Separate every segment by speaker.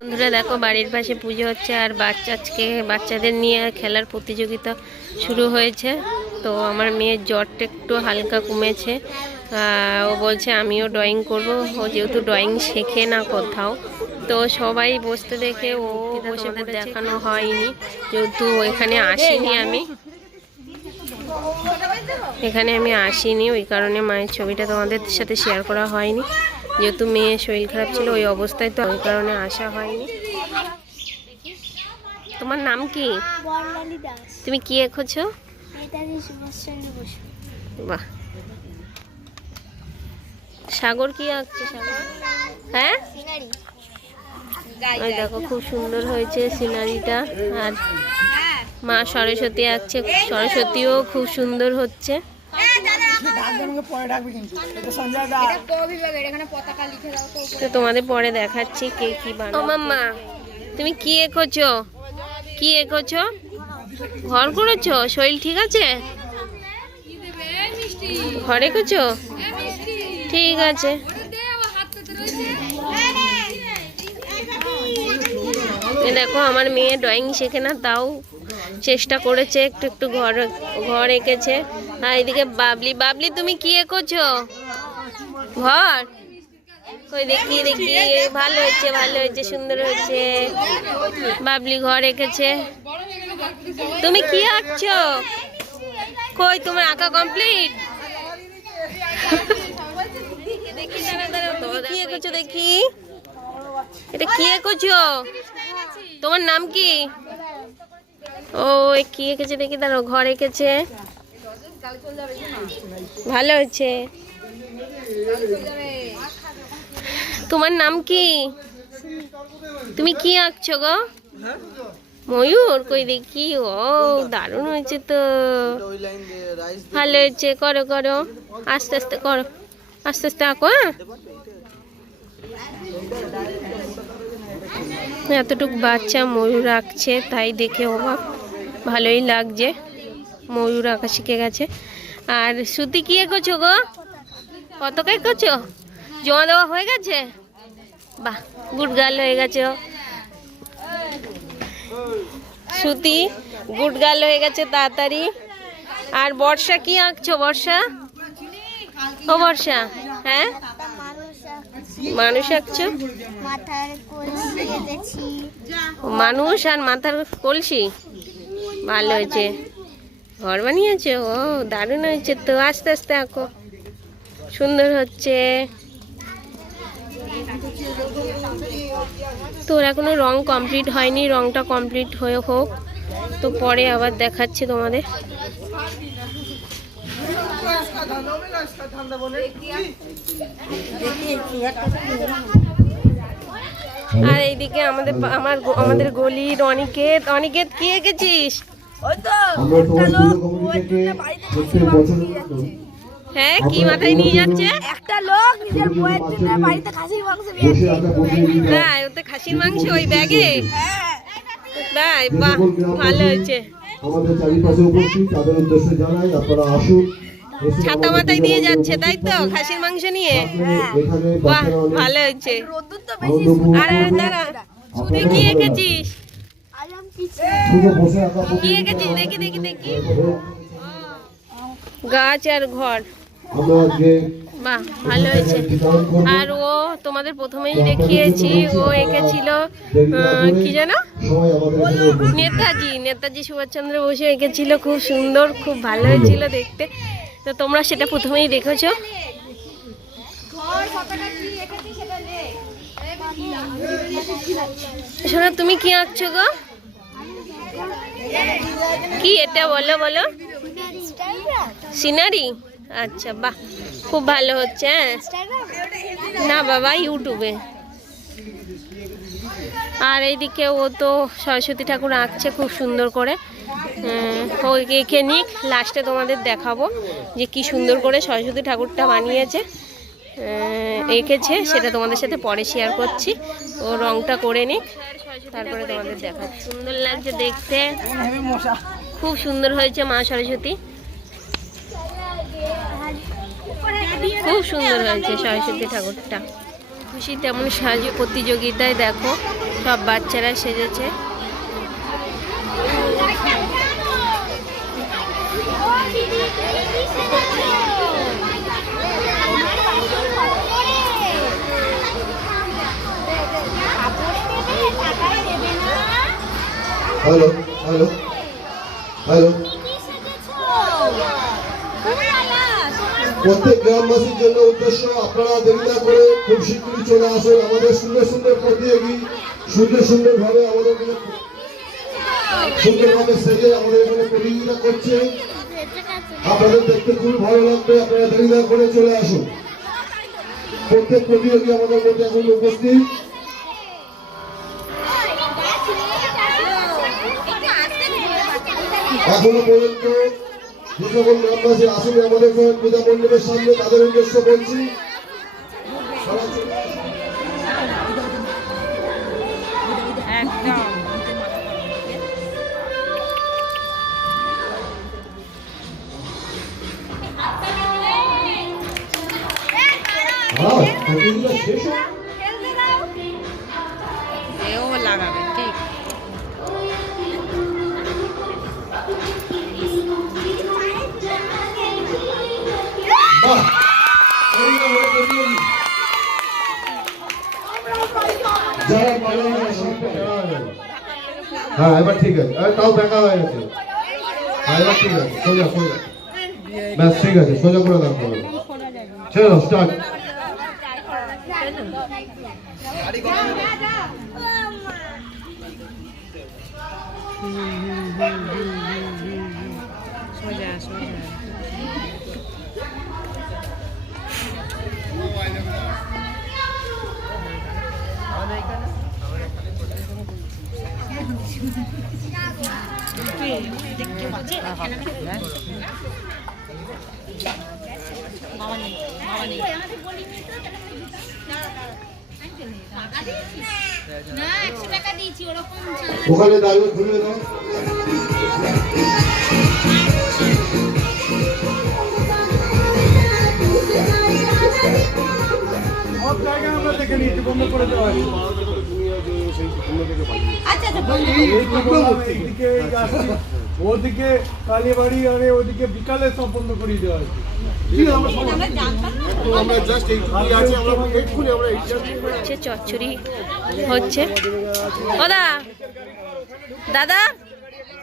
Speaker 1: বন্ধুরা, দেখো, বাড়ির পাশে পুজো হচ্ছে আর বাচ্চা আজকে বাচ্চাদের নিয়ে খেলার প্রতিযোগিতা শুরু হয়েছে। তো আমার মেয়ের জ্বরটা একটু হালকা কমেছে। ও বলছে, আমিও ড্রয়িং করব। ও যেহেতু ড্রয়িং শেখে না কোথাও। তো সবাই বসতে দেখে ও বসে দেখানো হয়নি যেহেতু এখানে আসিনি আমি। এখানে আমি আসিনি ওই কারণে মায়ের ছবিটা তোমাদের সাথে শেয়ার করা হয়নি। যেহেতু মেয়ে শরীর খারাপ ছিল ওই অবস্থায় তো ওই কারণে আসা হয়নি। তোমার নাম কি? তুমি কি এঁকেছো বাহ। সাগর কি আঁকছে সাগর? হ্যাঁ? ওই দেখো খুব সুন্দর হয়েছে সিনারিটা। আর মা সরস্বতী আঁকছে সরস্বতীও খুব সুন্দর হচ্ছে। তো তোমাদের পরে দেখাচ্ছি কে কি মাম্মা তুমি কি এঁকেছো? কি এঁকেছো? ঘর করেছ? শরীর ঠিক আছে? ঘরে এঁকেছো? ঠিক আছে। দেখো, আমার মেয়ে ড্রয়িং শেখে না, তাও চেষ্টা করেছে, একটু একটু ঘর ঘর এঁকেছে। আর এদিকে বাবলি বাবলি, তুমি কি এঁকেছো? ঘর? দেখি দেখি, ভালো হয়েছে ভালো হয়েছে সুন্দর হয়েছে বাবলি ঘর এঁকেছে। তুমি কি আঁকছো? কই, তোমার আঁকা কমপ্লিট দেখি দাঁড়া কি এঁকেছো এটা তোমার নাম কি? ও কি এঁকেছে দেখি, দাঁড়াও, ঘর এঁকেছে। ভালো হয়েছে। তোমার নাম কি? তুমি কি আঁকছো গো? ময়ূর, কই দেখি, ও, দারুণ হয়েছে তো। ভালো হয়েছে, করো করো, আস্তে আস্তে, করো। আস্তে আস্তে আঁকো হ্যাঁ? এতটুক বাচ্চা ময়ূর আঁকছে, তাই দেখে অবাক। ভালোই লাগছে, ময়ূর আঁকা শিখে গেছে। আর সুতি কি এঁকেছো গো? কত এঁকেছো? জমা দেওয়া হয়ে গেছে? বাহ গুড গার্ল হয়ে গেছে। সুতি গুড গার্ল হয়ে গেছে তাড়াতাড়ি। আর বর্ষা কি আঁকছো বর্ষা? ও বর্ষা হ্যাঁ? মানুষ আঁকছো মানুষ আর মাথার কলসি? ভালো হয়েছে। ঘর বানিয়েছে? ও দারুণ হয়েছে তো আস্তে আস্তে আঁকো। সুন্দর হচ্ছে। তো তোর এখনও রং কমপ্লিট হয়নি রংটা কমপ্লিট হয়ে হোক। তো পরে আবার দেখাচ্ছি তোমাদের। আর এইদিকে আমাদের আমার আমাদের গলির অনিকেত অনিকেত কি এঁকেছিস? হ্যাঁ কি মাথায় নিয়ে যাচ্ছে?
Speaker 2: একটা লোক নিজের বউয়ের জন্য বাড়িতে খাসির মাংস নিয়ে
Speaker 3: আঁকা
Speaker 1: ওতে খাসির মাংস ওই ব্যাগে? তাই বাহ ভালো হয়েছে।
Speaker 3: আমাদের চারিপাশে উপস্থিত তাদের উদ্দেশ্যে জানাই আপনারা আসুন।
Speaker 1: ছাতা মাথায় দিয়ে যাচ্ছে তাই তো? খাসির মাংস নিয়ে? বাহ ভালো হয়েছে। আর আর দাঁড়া। কি এঁকেছিস? কি এঁকেছিস? দেখি দেখি দেখি। গাছ আর ঘর। বাহ ভালো হয়েছে। আর ও তোমাদের প্রথমেই দেখিয়েছি ও এঁকেছিল কি যেন? নেতাজি নেতাজি সুভাষচন্দ্র বসু এঁকেছিল খুব সুন্দর খুব ভালো হয়েছিল দেখতে। তো তোমরা সেটা প্রথমেই দেখেছ। শোনো তুমি কি আঁকছো গো? কি এটা বলো বলো। সিনারি? আচ্ছা বাহ খুব ভালো হচ্ছে হ্যাঁ। না বাবা ইউটিউবে। আর এইদিকে ও তো সরস্বতী ঠাকুর আঁকছে খুব সুন্দর করে। ও এঁকে নিক লাস্টে তোমাদের দেখাবো যে কি সুন্দর করে সরস্বতী ঠাকুরটা বানিয়েছে। এঁকেছে সেটা তোমাদের সাথে পরে শেয়ার করছি। ও রংটা করে নিক তারপরে তোমাদের দেখাচ্ছি। সুন্দর লাগছে দেখতে। খুব সুন্দর হয়েছে মা সরস্বতী। খুব সুন্দর হয়েছে সরস্বতী ঠাকুরটা। খুশি তেমন সাহায্য প্রতিযোগিতায় দেখো সব বাচ্চারা সেজেছে।
Speaker 3: হ্যালো হ্যালো হ্যালো প্রত্যেক গ্রামবাসীর জন্য উদ্দেশ্য, আপনারা দেরি না করে খুব শীঘ্রই চলে আসুন আমাদের সুন্দর সুন্দর প্রতিযোগী, সুন্দর সুন্দর ভাবে আমাদের সুন্দরভাবে সেজে আমাদের এখানে প্রতিযোগিতা করছে। আপনাদের দেখতে খুব ভালো লাগবে, আপনারা দেরি না করে চলে আসুন। প্রত্যেক প্রতিযোগী আমাদের মধ্যে এখন উপস্থিত। এখনও পর্যন্ত সকল গ্রামবাসী আসেনি আমাদের পূজা মণ্ডপের সামনে তাদের উদ্দেশ্য বলছি আসুন। হ্যাঁ। হ্যাঁ এবার ঠিক আছে। তাও দেখা হয়ে গেছে। হ্যাঁ ঠিক আছে, সোজা সোজা। ব্যাস, ঠিক আছে, সোজা করে হবে চলো স্টার্ট
Speaker 2: সোজা সোজা।
Speaker 3: ওখানে দাঁড়িয়ে খুলে দাও
Speaker 4: সব জায়গায় আমরা দেখে নিয়েছি বন্ধ করে দেওয়া হয়েছে। এইটুকু এইদিকে এই আসছি, ওদিকে কালীবাড়ি আর ওদিকে বিকালে সব বন্ধ করে দেওয়া হয়েছে।
Speaker 1: হচ্ছে চচ্চড়ি হচ্ছে। ও দাদা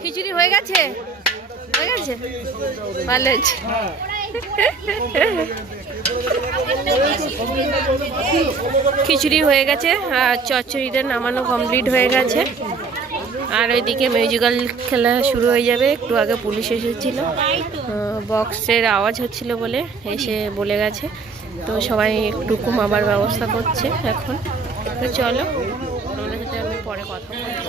Speaker 1: খিচুড়ি হয়ে গেছে? হয়ে গেছে? ভালো হয়েছে। খিচুড়ি হয়ে গেছে, আর চচ্চড়িটা নামানো কমপ্লিট হয়ে গেছে। আর ওইদিকে মিউজিক্যাল খেলা শুরু হয়ে যাবে, একটু আগে পুলিশ এসেছিল। বক্সের আওয়াজ হচ্ছিল বলে এসে বলে গেছে। তো সবাই একটু ঘুমাবার ব্যবস্থা করছে এখন। চলো সাথে আমি পরে কথা বলছি।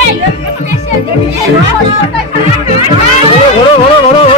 Speaker 5: এই- ঘোরো box